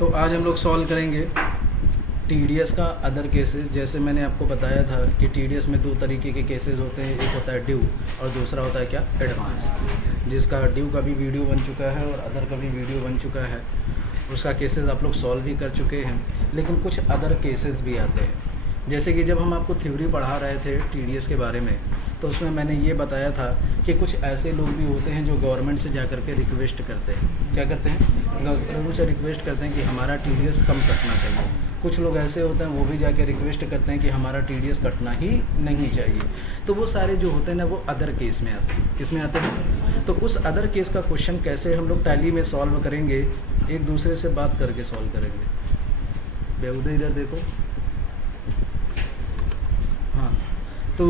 तो आज हम लोग सॉल्व करेंगे टीडीएस का अदर केसेस। जैसे मैंने आपको बताया था कि टीडीएस में दो तरीके के केसेस होते हैं, एक होता है ड्यू और दूसरा होता है क्या, एडवांस। जिसका ड्यू का भी वीडियो बन चुका है और अदर का भी वीडियो बन चुका है, उसका केसेस आप लोग सॉल्व भी कर चुके हैं। लेकिन कुछ अदर केसेस भी आते हैं, जैसे कि जब हम आपको थ्योरी पढ़ा रहे थे टीडीएस के बारे में, तो उसमें मैंने ये बताया था कि कुछ ऐसे लोग भी होते हैं जो गवर्नमेंट से जा कर के रिक्वेस्ट करते हैं। क्या करते हैं? गवर्नमेंट से रिक्वेस्ट करते हैं कि हमारा टीडीएस कम कटना चाहिए। कुछ लोग ऐसे होते हैं वो भी जाके रिक्वेस्ट करते हैं कि हमारा टीडीएस कटना ही नहीं चाहिए। तो वो सारे जो होते हैं ना, वो अदर केस में आते हैं। किस में आते हैं? तो उस अदर केस का क्वेश्चन कैसे हम लोग टैली में सॉल्व करेंगे, एक दूसरे से बात करके सॉल्व करेंगे। बेहुदा इधर देखो। हाँ, तो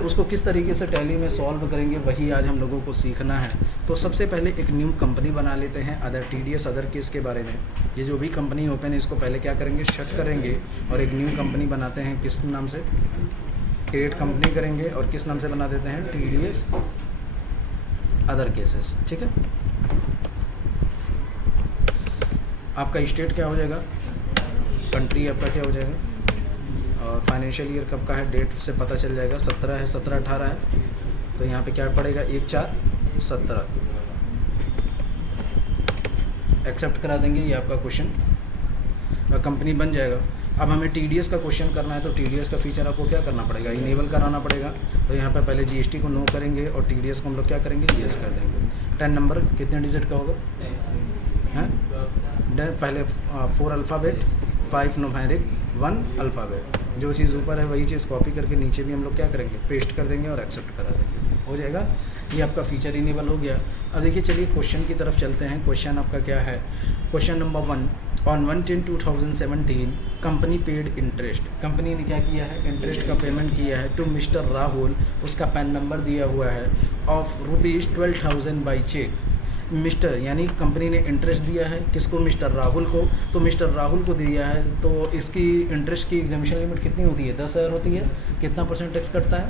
उसको किस तरीके से टैली में सॉल्व करेंगे, वही आज हम लोगों को सीखना है। तो सबसे पहले एक न्यू कंपनी बना लेते हैं अदर टीडीएस अदर केस के बारे में। ये जो भी कंपनी ओपन है इसको पहले क्या करेंगे, शट करेंगे और एक न्यू कंपनी बनाते हैं। किस नाम से? क्रिएट कंपनी करेंगे और किस नाम से बना देते हैं, टीडीएस अदर केसेस। ठीक है, आपका स्टेट क्या हो जाएगा, कंट्री आपका क्या हो जाएगा, और फाइनेंशियल ईयर कब का है, डेट से पता चल जाएगा। 17 है, 17-18 है, तो यहाँ पे क्या पड़ेगा, 1/4/17 एक्सेप्ट करा देंगे। ये आपका क्वेश्चन कंपनी बन जाएगा। अब हमें टीडीएस का क्वेश्चन करना है, तो टीडीएस का फीचर आपको क्या करना पड़ेगा, इनेबल कराना पड़ेगा। तो यहाँ पे पहले जीएसटी को नो करेंगे और टीडीएस को हम लोग क्या करेंगे, यस कर देंगे। 10 नंबर कितने डिजिट का होगा, हैं? पहले 4 अल्फ़ाबेट, 5 न्यूमेरिक, 1 अल्फ़ाबेट। जो चीज़ ऊपर है वही चीज़ कॉपी करके नीचे भी हम लोग क्या करेंगे, पेस्ट कर देंगे और एक्सेप्ट करा देंगे। हो जाएगा, ये आपका फीचर इनेबल हो गया। अब देखिए, चलिए क्वेश्चन की तरफ चलते हैं। क्वेश्चन आपका क्या है, question number 1, on 1/10/2017 company paid interest. Company ने क्या किया है, इंटरेस्ट का पेमेंट किया है टू मिस्टर राहुल, उसका पैन नंबर दिया हुआ है, ऑफ ₹12,000 बाई चेक। मिस्टर यानी कंपनी ने इंटरेस्ट दिया है किसको, मिस्टर राहुल को। तो मिस्टर राहुल को दिया है, तो इसकी इंटरेस्ट की एग्जामिशन लिमिट कितनी होती है, 10,000 होती है। कितना परसेंट टैक्स कटता है,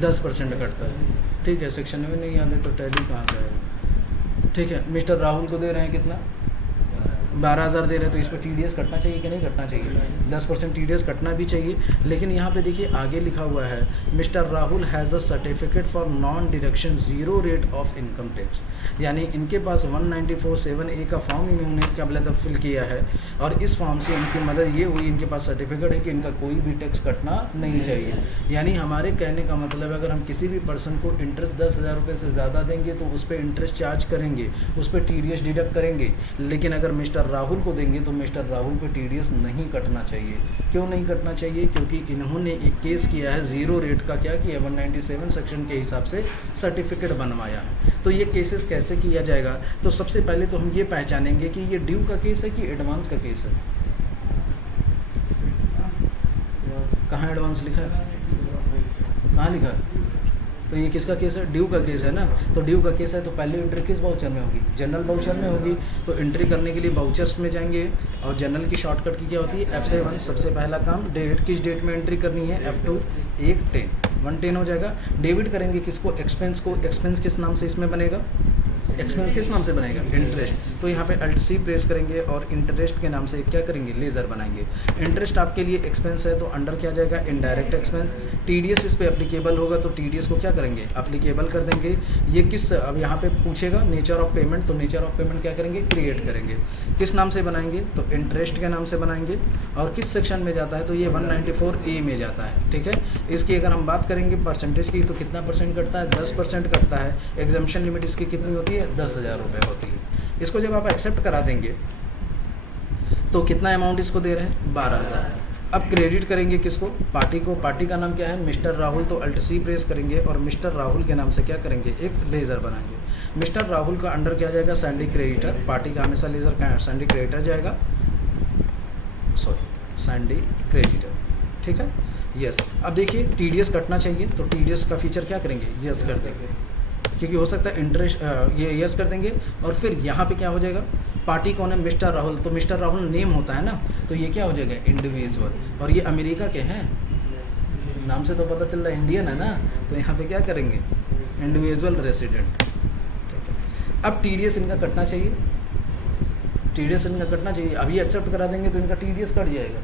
10% कटता है। ठीक है, सेक्शन में नहीं आते तो टैली कहाँ से आएगा। ठीक है, मिस्टर राहुल को दे रहे हैं कितना, 12,000 दे रहे हैं, तो इस पर टीडीएस कटना चाहिए कि नहीं कटना चाहिए, 10% टीडीएस कटना भी चाहिए। लेकिन यहाँ पे देखिए आगे लिखा हुआ है, mister Rahul has a certificate for non deduction 0 rate of income tax. यानी इनके पास 194(7)(a) का फॉर्म इन्होंने क्या बोला था, फिल किया है, और इस फॉर्म से इनकी मदद ये हुई, इनके पास सर्टिफिकेट है कि इनका कोई भी टैक्स कटना नहीं चाहिए। यानी हमारे कहने का मतलब है, अगर हम किसी भी पर्सन को इंटरेस्ट 10,000 रुपये से ज़्यादा देंगे तो उस पर इंटरेस्ट चार्ज करेंगे, उस पर टीडीएस डिडक्ट करेंगे। लेकिन अगर मिस्टर राहुल को देंगे तो मिस्टर राहुल पे टीडीएस नहीं कटना चाहिए। क्यों नहीं कटना चाहिए, क्योंकि इन्होंने एक केस किया है 0 रेट का, क्या किया, 197 सेक्शन के हिसाब से सर्टिफिकेट बनवाया है। तो ये केसेस कैसे किया जाएगा, तो सबसे पहले तो हम ये पहचानेंगे कि ये ड्यू का केस है कि एडवांस का केस है। कहाँ एडवांस लिखा है, कहाँ लिखा है? तो ये किसका केस है, ड्यू का केस है ना। तो ड्यू का केस है तो पहले एंट्री किस बाउचर में होगी, जनरल बाउचर में होगी। तो एंट्री करने के लिए बाउचर्स में जाएंगे, और जनरल की शॉर्टकट की क्या होती है, F7। सबसे पहला काम, डेट, किस डेट में एंट्री करनी है, F2, 1/10 हो जाएगा। डेबिट करेंगे किसको, एक्सपेंस को। एक्सपेंस किस नाम से इसमें बनेगा, एक्सपेंस किस नाम से बनेगा, इंटरेस्ट। तो यहाँ पे Alt+C प्रेस करेंगे और इंटरेस्ट के नाम से क्या करेंगे, लेज़र बनाएंगे। इंटरेस्ट आपके लिए एक्सपेंस है तो अंडर क्या जाएगा, इनडायरेक्ट एक्सपेंस। टीडीएस इस पे एप्लीकेबल होगा तो टीडीएस को क्या करेंगे, एप्लीकेबल कर देंगे। ये किस, अब यहाँ पे पूछेगा नेचर ऑफ पेमेंट, तो नेचर ऑफ पेमेंट क्या करेंगे, क्रिएट करेंगे। किस नाम से बनाएंगे, तो इंटरेस्ट के नाम से बनाएंगे। और किस सेक्शन में जाता है, तो ये 194(a) में जाता है। ठीक है, इसकी अगर हम बात करेंगे परसेंटेज की, तो कितना परसेंट कटता है, 10% कटता है। एग्जामिशन लिमिट इसकी कितनी होती है, 10,000 रुपये होती है। इसको जब आप एक्सेप्ट करा देंगे तो कितना अमाउंट इसको दे रहे हैं, 12,000। अब क्रेडिट करेंगे किसको, पार्टी को। पार्टी का नाम क्या है, मिस्टर राहुल। तो Alt+C प्रेस करेंगे और मिस्टर राहुल के नाम से क्या करेंगे, एक लेज़र बनाएंगे। मिस्टर राहुल का अंडर क्या जाएगा, सैंडी क्रेडिटर। पार्टी का हमेशा लेज़र का सैंडी क्रेडिटर जाएगा, सॉरी सैंडी क्रेडिटर। ठीक है, यस। अब देखिए टीडीएस कटना चाहिए तो टीडीएस का फीचर क्या करेंगे, यस कर देंगे, क्योंकि हो सकता है इंटरेस्ट, ये यस कर देंगे। और फिर यहाँ पे क्या हो जाएगा, पार्टी कौन है, मिस्टर राहुल। तो मिस्टर राहुल नेम होता है ना, तो ये क्या हो जाएगा, इंडिविजुअल। और ये अमेरिका के हैं, नाम से तो पता चल रहा है इंडियन है ना, तो यहाँ पे क्या करेंगे, इंडिविजुअल रेसिडेंट। अब टीडीएस इनका कटना चाहिए, TDS इनका कटना चाहिए, अभी एक्सेप्ट करा देंगे तो इनका TDS कट जाएगा।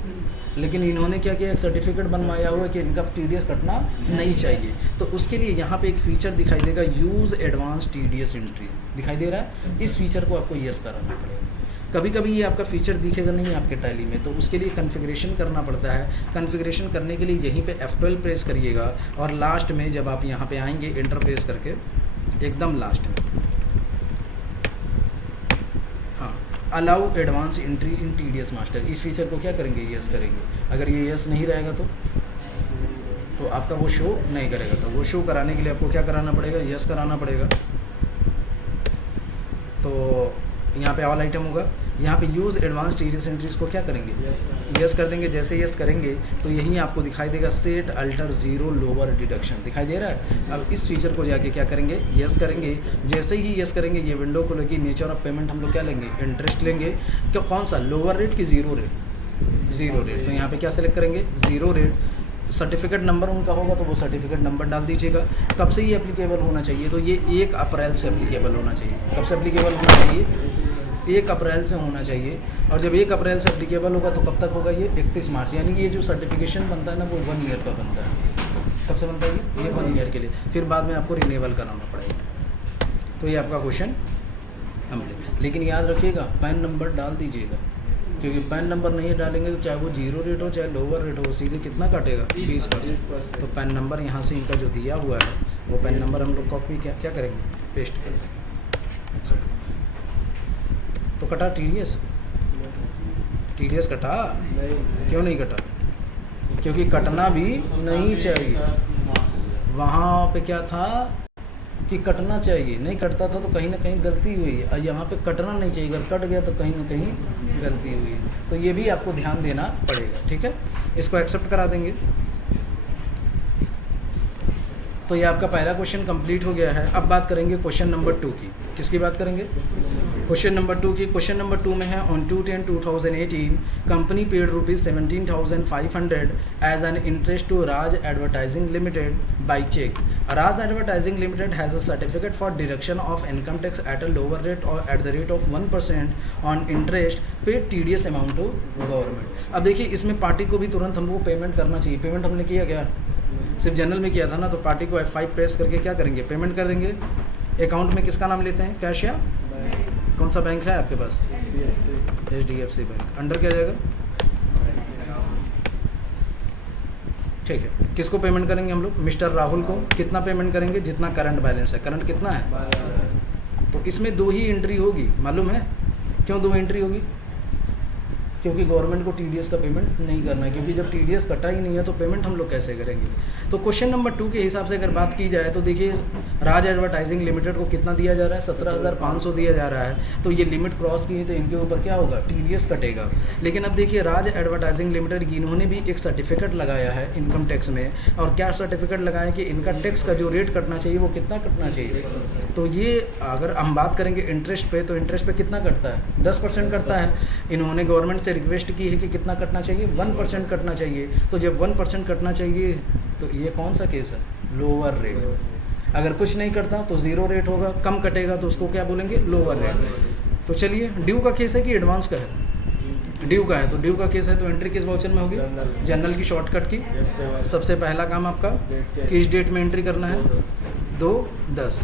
लेकिन इन्होंने क्या किया, एक सर्टिफिकेट बनवाया हुआ है कि इनका TDS कटना नहीं चाहिए। तो उसके लिए यहाँ पे एक फ़ीचर दिखाई देगा, यूज़ एडवांस TDS एंट्री दिखाई दे रहा है। इस फीचर को आपको यस कराना पड़ेगा। कभी कभी ये आपका फीचर दिखेगा नहीं आपके टैली में, तो उसके लिए कॉन्फ़िगरेशन करना पड़ता है। कॉन्फ़िगरेशन करने के लिए यहीं पे F12 प्रेस करिएगा और लास्ट में जब आप यहाँ पे आएंगे एंटर प्रेस करके एकदम लास्ट में, हाँ, allow advance entry in TDS master, इस फीचर को क्या करेंगे, यस करेंगे। अगर ये यस नहीं रहेगा तो आपका वो शो नहीं करेगा। तो वो शो कराने के लिए आपको क्या कराना पड़ेगा, यस कराना पड़ेगा। तो यहाँ पे ऑल आइटम होगा, यहाँ पे यूज़ एडवांस TDS एंट्रीज को क्या करेंगे, यस कर देंगे। जैसे यस करेंगे तो यहीं आपको दिखाई देगा set alter zero lower deduction दिखाई दे रहा है। अब इस फीचर को जाके क्या करेंगे, यस करेंगे। जैसे ही यस करेंगे ये विंडो खुलेगी। नेचर ऑफ पेमेंट हम लोग क्या लेंगे, इंटरेस्ट लेंगे। क्या, कौन सा, लोअर रेट की ज़ीरो रेट, ज़ीरो रेट। तो यहाँ पर क्या सेलेक्ट करेंगे, ज़ीरो रेट। सर्टिफिकेट नंबर उनका होगा तो वो सर्टिफिकेट नंबर डाल दीजिएगा। कब से ये एप्लीकेबल होना चाहिए, तो ये 1 अप्रैल से एप्लीकेबल होना चाहिए। कब से एप्लीकेबल होना चाहिए, 1 अप्रैल से होना चाहिए। और जब 1 अप्रैल से एप्लीकेबल होगा तो कब तक होगा, ये 31 मार्च। यानी कि ये जो सर्टिफिकेशन बनता है ना वो 1 ईयर का बनता है। कब से बनता है ये 1 ईयर के लिए, फिर बाद में आपको रिन्यूअल कराना पड़ेगा। तो ये आपका क्वेश्चन कंप्लीट। लेकिन याद रखिएगा पैन नंबर डाल दीजिएगा, क्योंकि पैन नंबर नहीं डालेंगे तो चाहे वो ज़ीरो रेट हो चाहे लोअर रेट हो, सीधे कितना काटेगा, 20%। तो पैन नंबर यहाँ से इनका जो दिया हुआ है वो पैन नंबर हम लोग कॉपी क्या करेंगे, पेस्ट करेंगे। तो कटा TDS कटा नहीं। क्यों नहीं कटा, क्योंकि कटना भी नहीं चाहिए। वहाँ पे क्या था कि कटना चाहिए, नहीं कटता था तो कहीं ना कहीं गलती हुई है। और यहाँ पे कटना नहीं चाहिए, अगर कट गया तो कहीं ना कहीं गलती हुई है। तो ये भी आपको ध्यान देना पड़ेगा, ठीक है। इसको एक्सेप्ट करा देंगे। तो ये आपका पहला क्वेश्चन कंप्लीट हो गया है। अब बात करेंगे क्वेश्चन नंबर 2 की। किसकी बात करेंगे, क्वेश्चन नंबर 2 की। क्वेश्चन नंबर 2 में है on 2/10/2018 company paid ₹17,500 as an interest to Raj advertising limited by cheque. Raj advertising limited has a certificate for deduction of income tax at a lower rate और at the rate of 1% on interest paid TDS amount to government. अब देखिए इसमें party को भी तुरंत हमको payment करना चाहिए। पेमेंट हमने किया क्या, सिर्फ जनरल में किया था ना, तो पार्टी को F5 प्रेस करके क्या करेंगे, पेमेंट कर देंगे। अकाउंट में किसका नाम लेते हैं, कैश या कौन सा बैंक है आपके पास, HDFC बैंक। अंडर क्या जाएगा, ठीक है। किसको पेमेंट करेंगे हम लोग, मिस्टर राहुल को। कितना पेमेंट करेंगे, जितना करंट बैलेंस है। करंट कितना है, तो इसमें 2 ही एंट्री होगी, मालूम है क्यों 2 एंट्री होगी, क्योंकि गवर्नमेंट को TDS का पेमेंट नहीं करना है। क्योंकि जब TDS कटा ही नहीं है तो पेमेंट हम लोग कैसे करेंगे। तो क्वेश्चन नंबर 2 के हिसाब से अगर बात की जाए तो देखिए राज एडवर्टाइजिंग लिमिटेड को कितना दिया जा रहा है, 17,500 दिया जा रहा है। तो ये लिमिट क्रॉस की है तो इनके ऊपर क्या होगा, TDS कटेगा। लेकिन अब देखिए राज एडवर्टाइजिंग लिमिटेड इन्होंने भी एक सर्टिफिकेट लगाया है इनकम टैक्स में। और क्या सर्टिफिकेट लगाया कि इनका टैक्स का जो रेट कटना चाहिए वो कितना कटना चाहिए। तो ये अगर हम बात करेंगे इंटरेस्ट पे, तो इंटरेस्ट पे कितना कटता है, 10% कटता है। इन्होंने गवर्नमेंट से रिक्वेस्ट की है कि कितना कटना चाहिए, 1% कटना चाहिए। तो जब 1% कटना चाहिए तो ये कौन सा केस है, लोअर रेट। अगर कुछ नहीं करता तो ज़ीरो रेट होगा, कम कटेगा तो उसको क्या बोलेंगे, लोअर रेट। तो चलिए ड्यू का केस है कि एडवांस का है, ड्यू का है। तो ड्यू का केस है तो एंट्री किस वाउचर में होगी, जनरल की शॉर्टकट की। सबसे पहला काम आपका किस डेट में एंट्री करना है, 2/10।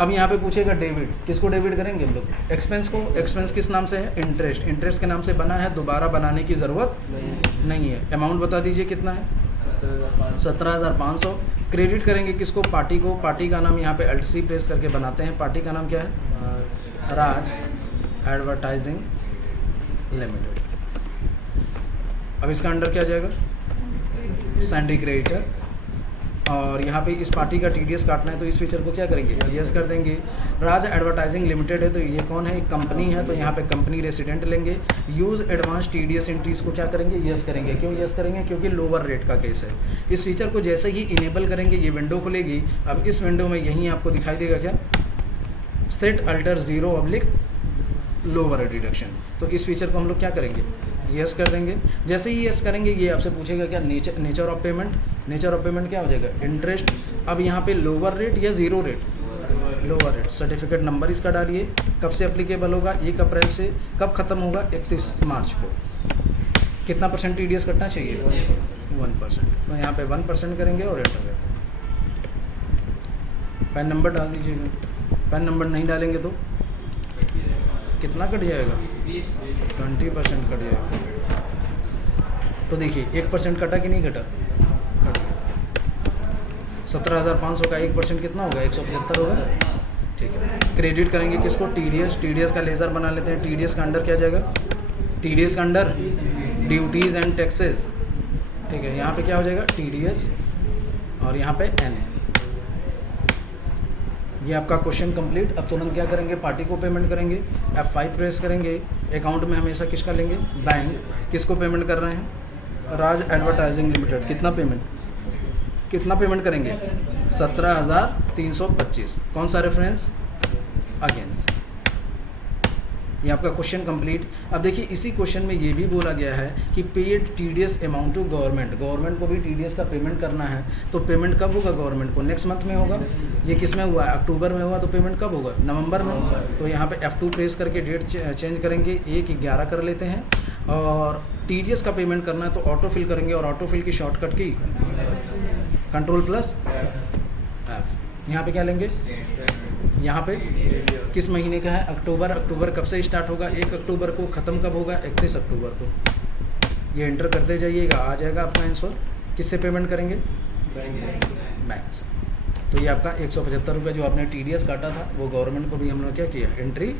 अब यहाँ पे पूछेगा डेबिट, किसको डेबिट करेंगे हम लोग, एक्सपेंस को। एक्सपेंस किस नाम से है, इंटरेस्ट। इंटरेस्ट के नाम से बना है, दोबारा बनाने की ज़रूरत नहीं है। अमाउंट बता दीजिए कितना है, 17,500। क्रेडिट करेंगे किसको, पार्टी को। पार्टी का नाम यहाँ पे Alt+C प्रेस करके बनाते हैं। पार्टी का नाम क्या है, राज एडवर्टाइजिंग लिमिटेड। अब इसका अंडर क्या जाएगा, सैंडी क्रेडिटर। और यहाँ पे इस पार्टी का TDS काटना है तो इस फीचर को क्या करेंगे, यस कर देंगे। राज एडवर्टाइजिंग लिमिटेड है तो ये कौन है, एक कंपनी है। तो यहाँ पे कंपनी रेसिडेंट लेंगे। यूज़ एडवांस TDS एंट्रीज को क्या करेंगे, यस करेंगे। क्यों यस करेंगे, क्योंकि लोअर रेट का केस है। इस फीचर को जैसे ही इनेबल करेंगे ये विंडो खुलेगी। अब इस विंडो में यहीं आपको दिखाई देगा क्या, set alter zero/ lower deduction. तो इस फीचर को हम लोग क्या करेंगे, यस कर देंगे। जैसे ही यस करेंगे ये आपसे पूछेगा क्या, nature of payment. Nature of payment क्या हो जाएगा, इंटरेस्ट। अब यहाँ पे लोअर रेट या zero rate, lower rate. Certificate number इसका डालिए, कब से अप्लीकेबल होगा, 1 अप्रैल से, कब ख़त्म होगा, 31 मार्च को। कितना परसेंट TDS कटना चाहिए, 1%। तो यहाँ पे 1% करेंगे और एंटर करेंगे। पैन नंबर डाल दीजिएगा, पैन नंबर नहीं डालेंगे तो कितना कट जाएगा, 20% कट जाएगा। तो देखिए 1% कटा कि नहीं कटा, कट गया। 17,500 का 1% कितना होगा, 175 होगा। ठीक है, क्रेडिट करेंगे किसको, TDS का लेज़र बना लेते हैं। TDS का अंडर क्या जाएगा, TDS का अंडर ड्यूटीज़ एंड टैक्सेस। ठीक है, यहाँ पे क्या हो जाएगा, TDS और यहाँ पे N। ये आपका क्वेश्चन कंप्लीट। अब तुरंत क्या करेंगे, पार्टी को पेमेंट करेंगे, F5 प्रेस करेंगे। अकाउंट में हमेशा किसका लेंगे, बैंक। किसको पेमेंट कर रहे हैं, राज एडवर्टाइजिंग लिमिटेड। कितना पेमेंट करेंगे, 17,325। कौन सा रेफरेंस, अगेंस्ट। ये आपका क्वेश्चन कंप्लीट। अब देखिए इसी क्वेश्चन में ये भी बोला गया है कि paid TDS amount to government. Government को भी TDS का पेमेंट करना है, तो पेमेंट कब होगा गवर्नमेंट को, नेक्स्ट मंथ में होगा। ये किस में हुआ है, अक्टूबर में हुआ, तो पेमेंट कब होगा, नवंबर में। तो यहाँ पे F2 प्रेस करके डेट चेंज करेंगे, 1/11 कर लेते हैं। और TDS का पेमेंट करना है तो ऑटो फिल करेंगे, और ऑटो फिल की शॉर्टकट की Ctrl+F। यहाँ पे क्या लेंगे, यहाँ पे किस महीने का है, अक्टूबर। अक्टूबर कब से स्टार्ट होगा, 1 अक्टूबर को, ख़त्म कब होगा, 31 अक्टूबर को। ये एंटर करते जाइएगा, आ जाएगा आपका आंसर। किससे पेमेंट करेंगे, बैंक से। तो ये आपका 175 रुपये जो आपने TDS काटा था वो गवर्नमेंट को भी हम लोग क्या किया, एंट्री।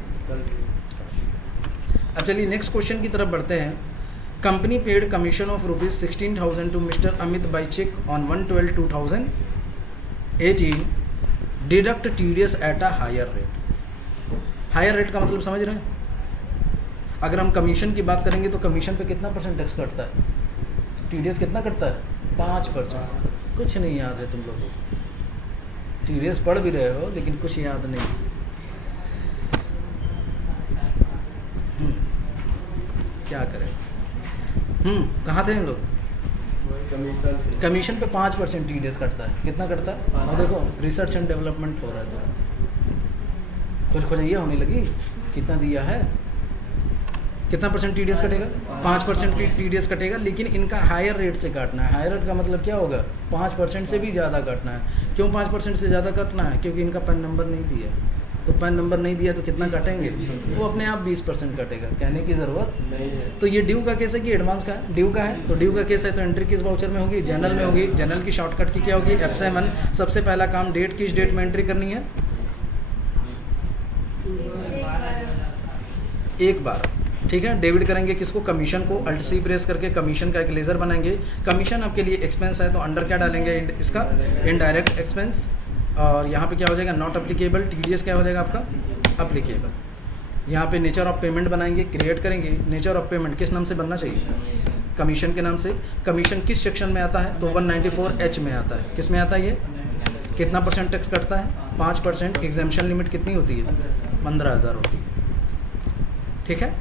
अब चलिए नेक्स्ट क्वेश्चन की तरफ बढ़ते हैं। Company paid commission of ₹16,000 to mister Amit by cheque on 1/12/2018 deduct TDS at a higher rate. Higher rate का मतलब समझ रहे हैं, अगर हम कमीशन की बात करेंगे तो कमीशन पे कितना % टैक्स कटता है, TDS कितना कटता है, 5%। कुछ नहीं याद है तुम लोगों को, TDS पढ़ भी रहे हो लेकिन कुछ याद नहीं। क्या करें, कहाँ थे हम लोग, कमीशन पे 5% TDS कटता है। कितना कटता है, और देखो रिसर्च एंड डेवलपमेंट हो रहा है, तो खोज होने लगी, कितना दिया है, कितना % TDS कटेगा, 5% की TDS कटेगा। लेकिन इनका हायर रेट से काटना है। हायर रेट का मतलब क्या होगा, 5% से भी ज़्यादा काटना है। क्यों 5% से ज़्यादा काटना है, क्योंकि इनका पैन नंबर नहीं दिया। तो पैन नंबर नहीं दिया तो कितना काटेंगे, वो अपने आप 20% कटेगा, कहने की ज़रूरत नहीं है। तो ये ड्यू का केस है कि एडवांस का है, ड्यू का है। तो ड्यू का केस है तो एंट्री किस वाउचर में होगी, जनरल में होगी। जनरल की शॉर्टकट की क्या होगी, F7। सबसे पहला काम डेट, किस डेट में एंट्री करनी है, 1/12। ठीक है, डेबिट करेंगे किसको, कमीशन को। Alt+C प्रेस करके कमीशन का एक लेज़र बनाएंगे। कमीशन आपके लिए एक्सपेंस है तो अंडर क्या डालेंगे, इसका इनडायरेक्ट एक्सपेंस। और यहाँ पे क्या हो जाएगा, नॉट अप्लीकेबल। TDS क्या हो जाएगा आपका, अप्लीकेबल। यहाँ पे नेचर ऑफ पेमेंट बनाएंगे, क्रिएट करेंगे। नेचर ऑफ पेमेंट किस नाम से बनना चाहिए, कमीशन के नाम से। कमीशन किस सेक्शन में आता है, तो 194H में आता है। किस में आता है ये, कितना % टैक्स कटता है, 5%। एग्जेम्पशन लिमिट कितनी होती है, 15,000 होती है। ठीक है,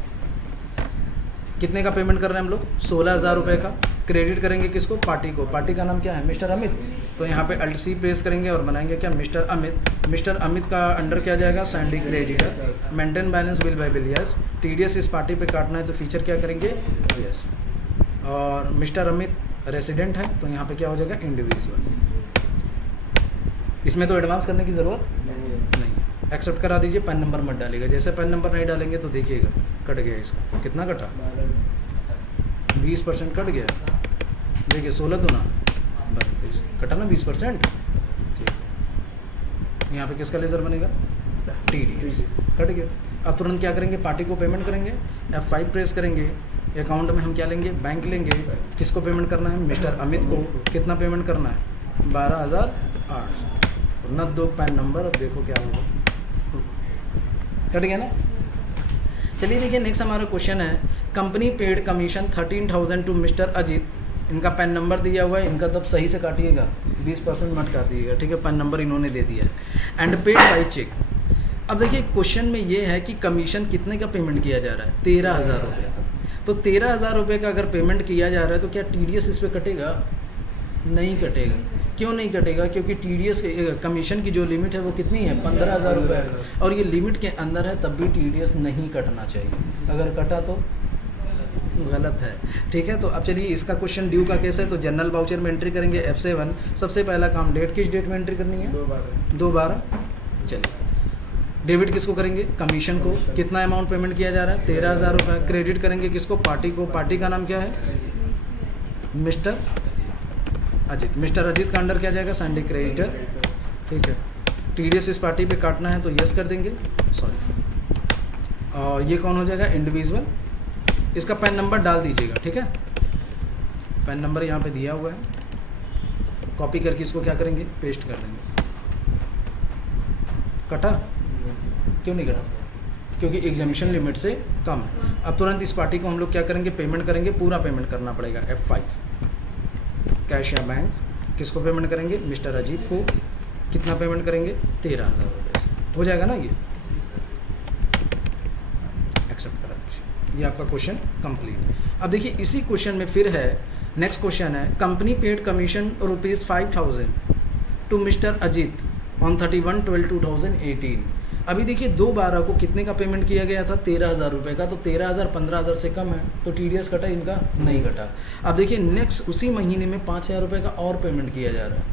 कितने का पेमेंट कर रहे हैं हम लोग, 16,000 रुपये का। क्रेडिट करेंगे किसको, पार्टी को। पार्टी का नाम क्या है, मिस्टर अमित। तो यहाँ पे Alt+C प्रेस करेंगे और बनाएंगे क्या, मिस्टर अमित। मिस्टर अमित का अंडर क्या जाएगा, Sandy creditor. Maintain balance bill bye bill, yes. TDS इस पार्टी पे काटना है तो फीचर क्या करेंगे, यस। और मिस्टर अमित रेसिडेंट है तो यहाँ पे क्या हो जाएगा, इंडिविजुअल। इसमें तो एडवांस करने की ज़रूरत नहीं, एक्सेप्ट करा दीजिए। पैन नंबर मत डालेगा, जैसे पैन नंबर नहीं डालेंगे तो देखिएगा कट गया इसका। कितना कटा, 20% कट गया। देखिए 16 दूना 32 कटा ना, 20%। ठीक, यहाँ पे किसका लेज़र बनेगा, TDS कट गया। अब तुरंत क्या करेंगे, पार्टी को पेमेंट करेंगे। F5 प्रेस करेंगे। अकाउंट में हम क्या लेंगे, बैंक लेंगे। किसको पेमेंट करना है, मिस्टर अमित को। कितना पेमेंट करना है, 12,800। न दो पैन नंबर, अब देखो क्या होगा, कट गया ना। चलिए देखिए नेक्स्ट हमारा क्वेश्चन है, company paid commission 13,000 to mister Ajit. इनका पैन नंबर दिया हुआ है, इनका तब सही से काटिएगा, 20% मत काटिएगा। ठीक है, पैन नंबर इन्होंने दे दिया है। And paid by cheque. अब देखिए क्वेश्चन में ये है कि कमीशन कितने का पेमेंट किया जा रहा है, 13,000 रुपये का। तो 13,000 रुपये का अगर पेमेंट किया जा रहा है तो क्या TDS इस पर कटेगा, नहीं कटेगा। क्यों नहीं कटेगा? क्योंकि TDS कमीशन की जो लिमिट है वो कितनी है? 15,000 रुपये है, और ये लिमिट के अंदर है, तब भी TDS नहीं कटना चाहिए। अगर कटा तो गलत है। ठीक है, तो अब चलिए इसका क्वेश्चन ड्यू का केस है, तो जनरल वाउचर में एंट्री करेंगे F7। सबसे पहला काम डेट, किस डेट में एंट्री करनी है? 2/12। चलिए डेबिट किसको करेंगे? कमीशन को। कितना अमाउंट पेमेंट किया जा रहा है? 13,000 रुपये। क्रेडिट करेंगे किसको? पार्टी को। पार्टी का नाम क्या है? मिस्टर अजीत। मिस्टर अजीत का अंडर क्या जाएगा? Sunday creditor. ठीक है, TDS इस पार्टी पे काटना है तो यस कर देंगे, सॉरी। और ये कौन हो जाएगा? इंडिविजुअल। इसका पैन नंबर डाल दीजिएगा। ठीक है, पैन नंबर यहाँ पे दिया हुआ है, कॉपी करके इसको क्या करेंगे? पेस्ट कर देंगे। कटा? क्यों नहीं कटा? क्योंकि एग्जामिशन लिमिट से कम है। अब तुरंत इस पार्टी को हम लोग क्या करेंगे? पेमेंट करेंगे, पूरा पेमेंट करना पड़ेगा। F5 कैश या बैंक। किसको पेमेंट करेंगे? मिस्टर अजीत को। कितना पेमेंट करेंगे? 13,000 रुपये। हो जाएगा ना? ये एक्सेप्ट करा दीजिए। ये आपका क्वेश्चन कंप्लीट। अब देखिए इसी क्वेश्चन में फिर है, नेक्स्ट क्वेश्चन है, company paid commission ₹5,000 to mister Ajit on 31/12/2018। अभी देखिए 2/12 को कितने का पेमेंट किया गया था? 13,000 रुपये का। तो 13,000 15,000 से कम है, तो TDS कटा? इनका नहीं कटा। अब देखिए नेक्स्ट उसी महीने में 5,000 रुपये का और पेमेंट किया जा रहा है,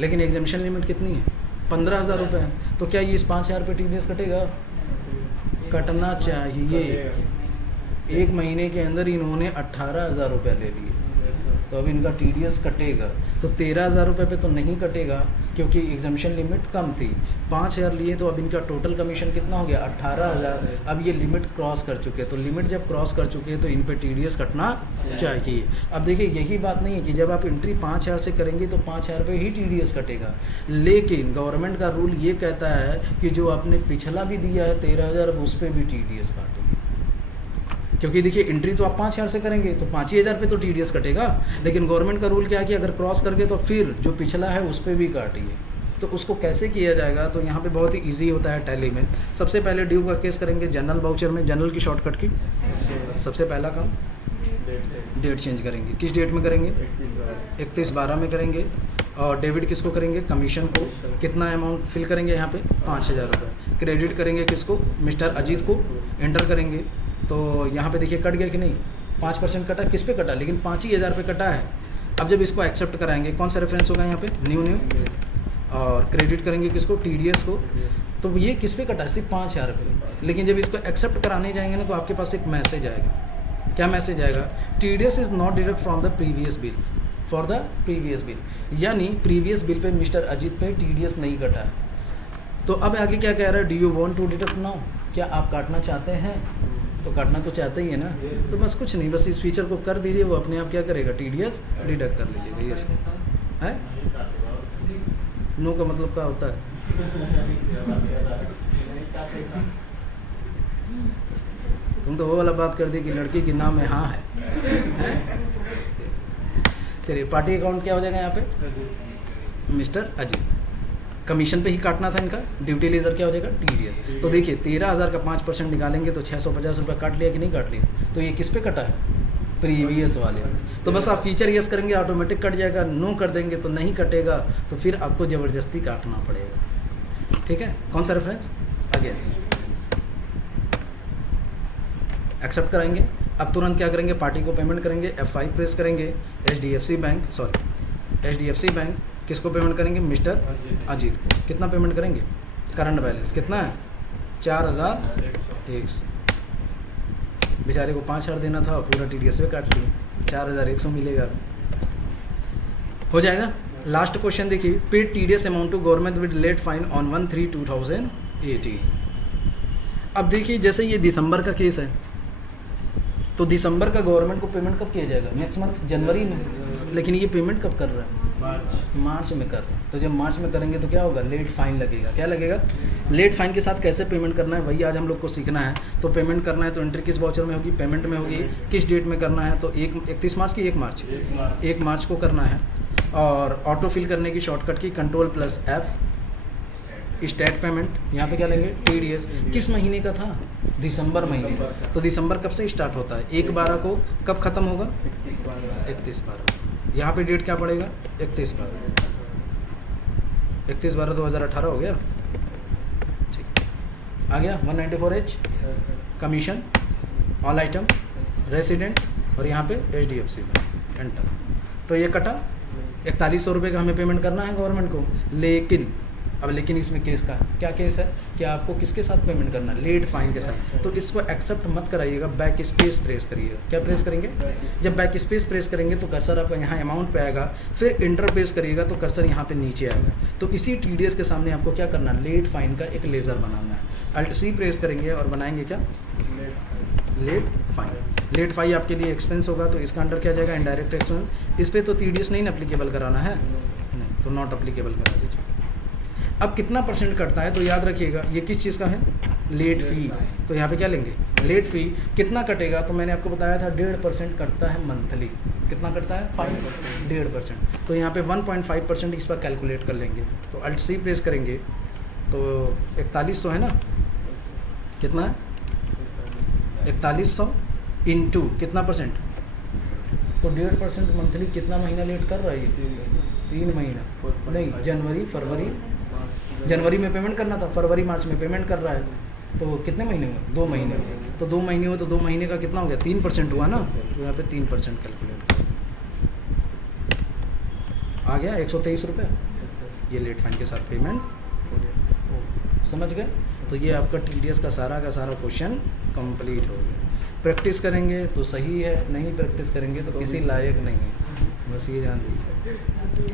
लेकिन एग्जामिशन लिमिट कितनी है? 15,000 रुपये है। तो क्या ये इस 5,000 पे TDS कटेगा? कटना चाहिए। एक महीने के अंदर इन्होंने 18,000 रुपये ले लिए, तो अब इनका TDS कटेगा। तो 13,000 रुपये पे तो नहीं कटेगा, क्योंकि एग्जामिशन लिमिट कम थी। 5,000 लिए, तो अब इनका टोटल कमीशन कितना हो गया? 18,000। अब ये लिमिट क्रॉस कर चुके हैं, तो लिमिट जब क्रॉस कर चुके हैं तो इन पे TDS कटना चाहिए। अब देखिए यही बात नहीं है कि जब आप एंट्री 5,000 से करेंगे तो 5,000 पे ही TDS कटेगा, लेकिन गवर्नमेंट का रूल ये कहता है कि जो आपने पिछला भी दिया है 13,000, अब उस पर भी TDS काटेंगे। क्योंकि देखिए एंट्री तो आप 5,000 से करेंगे तो 5,000 पे तो TDS कटेगा, लेकिन गवर्नमेंट का रूल क्या है कि अगर क्रॉस करके तो फिर जो पिछला है उस पर भी काटिए। तो उसको कैसे किया जाएगा? तो यहाँ पे बहुत ही इजी होता है टैली में। सबसे पहले ड्यू का केस करेंगे जनरल वाउचर में, जनरल की शॉर्टकट की। सबसे पहला काम डेट चेंज करेंगे। किस डेट में करेंगे? 31/12 में करेंगे। और डेबिट किसको करेंगे? कमीशन को। कितना अमाउंट फिल करेंगे यहाँ पे? 5,000 रुपये। क्रेडिट करेंगे किसको? मिस्टर अजीत को। एंटर करेंगे तो यहाँ पे देखिए कट गया कि नहीं? 5% कटा। किस पे कटा? लेकिन 5,000 पे कटा है। अब जब इसको एक्सेप्ट कराएंगे, कौन सा रेफरेंस होगा यहाँ पे? न्यू। और क्रेडिट करेंगे किसको? TDS को। तो ये किस पे कटा है? सिर्फ 5,000 पे। लेकिन जब इसको एक्सेप्ट कराने जाएंगे ना, तो आपके पास एक मैसेज आएगा। क्या मैसेज आएगा? TDS is not deduct from the previous bill for the previous bill. यानी प्रीवियस बिल पे मिस्टर अजीत पे TDS नहीं कटा है। तो अब आगे क्या कह रहा है? Do you want to deduct now? क्या आप काटना चाहते हैं? तो काटना तो चाहते ही है ना। तो बस कुछ नहीं, बस इस फीचर को कर दीजिए, वो अपने आप क्या करेगा? TDS डिडक्ट कर लीजिएगा। यस है। नो का मतलब क्या होता है? तुम तो वो वाला बात कर दी कि लड़की के नाम में हाँ है? चलिए पार्टी अकाउंट क्या हो जाएगा यहाँ पे? मिस्टर अजीत। कमीशन पे ही काटना था इनका। ड्यूटी लेजर क्या हो जाएगा? TDS। तो देखिए 13,000 का 5% निकालेंगे तो 650 रुपये काट लिया कि नहीं काट लिया? तो ये किस पे कटा है? प्रीवियस वाले। तो बस आप फीचर यस करेंगे, ऑटोमेटिक कट जाएगा। नो कर देंगे तो नहीं कटेगा, तो फिर आपको ज़बरदस्ती काटना पड़ेगा। ठीक है, कौन सा रेफरेंस? अगेंस्ट। एक्सेप्ट कराएंगे। अब तुरंत क्या करेंगे? पार्टी को पेमेंट करेंगे। F5 प्रेस करेंगे। HDFC बैंक किसको पेमेंट करेंगे? मिस्टर अजीत को। कितना पेमेंट करेंगे? करंट बैलेंस कितना है? 4,100। बेचारे को 5,000 देना था, पूरा TDS पे काट लिया, 4,100 मिलेगा। हो जाएगा। लास्ट क्वेश्चन देखिए, paid TDS amount to government with late fine on 1/3/2018। अब देखिए जैसे ये दिसंबर का केस है, तो दिसंबर का गवर्नमेंट को पेमेंट कब किया जाएगा? नेक्स्ट मंथ जनवरी में। लेकिन ये पेमेंट कब कर रहा है? मार्च में कर रहा है। तो जब मार्च में करेंगे तो क्या होगा? लेट फाइन लगेगा। क्या लगेगा? लेट फाइन के साथ कैसे पेमेंट करना है वही आज हम लोग को सीखना है। तो पेमेंट करना है तो एंट्री किस वाउचर में होगी? पेमेंट में होगी। किस डेट में करना है? तो 31 मार्च की 1 मार्च 1 मार्च को करना है। और ऑटो फिल करने की शॉर्टकट की Ctrl+F। स्टेट पेमेंट यहाँ पे क्या लेंगे? TDS। किस महीने का था? दिसंबर महीने। तो दिसंबर कब से स्टार्ट होता है? 1/12 को। कब ख़त्म होगा? 31/12। यहाँ पे डेट क्या पड़ेगा? 31/12। 31/12/2018 हो गया, ठीक आ गया। 194H commission, all item, resident और यहाँ पे HDFC बैंक, एंटर। तो ये कटा 4100 रुपये का हमें पेमेंट करना है गवर्नमेंट को, लेकिन अब लेकिन इसमें केस का क्या केस है कि आपको किसके साथ पेमेंट करना है, लेट फाइन के साथ। तो इसको एक्सेप्ट मत कराइएगा, बैक स्पेस प्रेस करिएगा। क्या प्रेस करेंगे, जब बैक स्पेस प्रेस करेंगे तो कर्सर आपका यहाँ अमाउंट पे आएगा, फिर इंटर प्रेस करिएगा तो कर्सर यहाँ पे नीचे आएगा। तो इसी TDS के सामने आपको क्या करना है, लेट फाइन का एक लेज़र बनाना है। Alt+C प्रेस करेंगे और बनाएंगे क्या, लेट फाइन। लेट फाइन आपके लिए एक्सपेंस होगा, तो इसका अंडर क्या जाएगा, इनडायरेक्ट एक्सपेंस। इस पर तो TDS नहीं अप्लीकेबल कराना है, नहीं तो नॉट अप्लीकेबल करा दीजिए। अब कितना परसेंट कटता है तो याद रखिएगा, ये किस चीज़ का है, लेट फ़ी। तो यहाँ पे क्या लेंगे, लेट फ़ी कितना कटेगा, तो मैंने आपको बताया था 1.5% कटता है मंथली। कितना कटता है, फाइन 1.5%। तो यहाँ पे 1.5% इस पर कैलकुलेट कर लेंगे। तो Alt+C प्रेस करेंगे तो 41 तो है ना, कितना है 4100 इंटू कितना परसेंट, तो 1.5% मंथली कितना महीना लेट कर रहा है ये, 3 महीना नहीं, जनवरी में पेमेंट करना था, फरवरी मार्च में पेमेंट कर रहा है, तो कितने महीने हुए, 2 महीने। तो 2 महीने हुए तो 2 महीने का कितना हो गया, 3% हुआ ना, तो यहाँ पे 3% कैलकुलेट कर आ गया 123 रुपये, ये लेट फाइन के साथ पेमेंट, समझ गए। तो ये आपका TDS का सारा क्वेश्चन कंप्लीट हो गया। प्रैक्टिस करेंगे तो सही है, नहीं प्रैक्टिस करेंगे तो किसी लायक नहीं है, बस ये ध्यान दीजिए।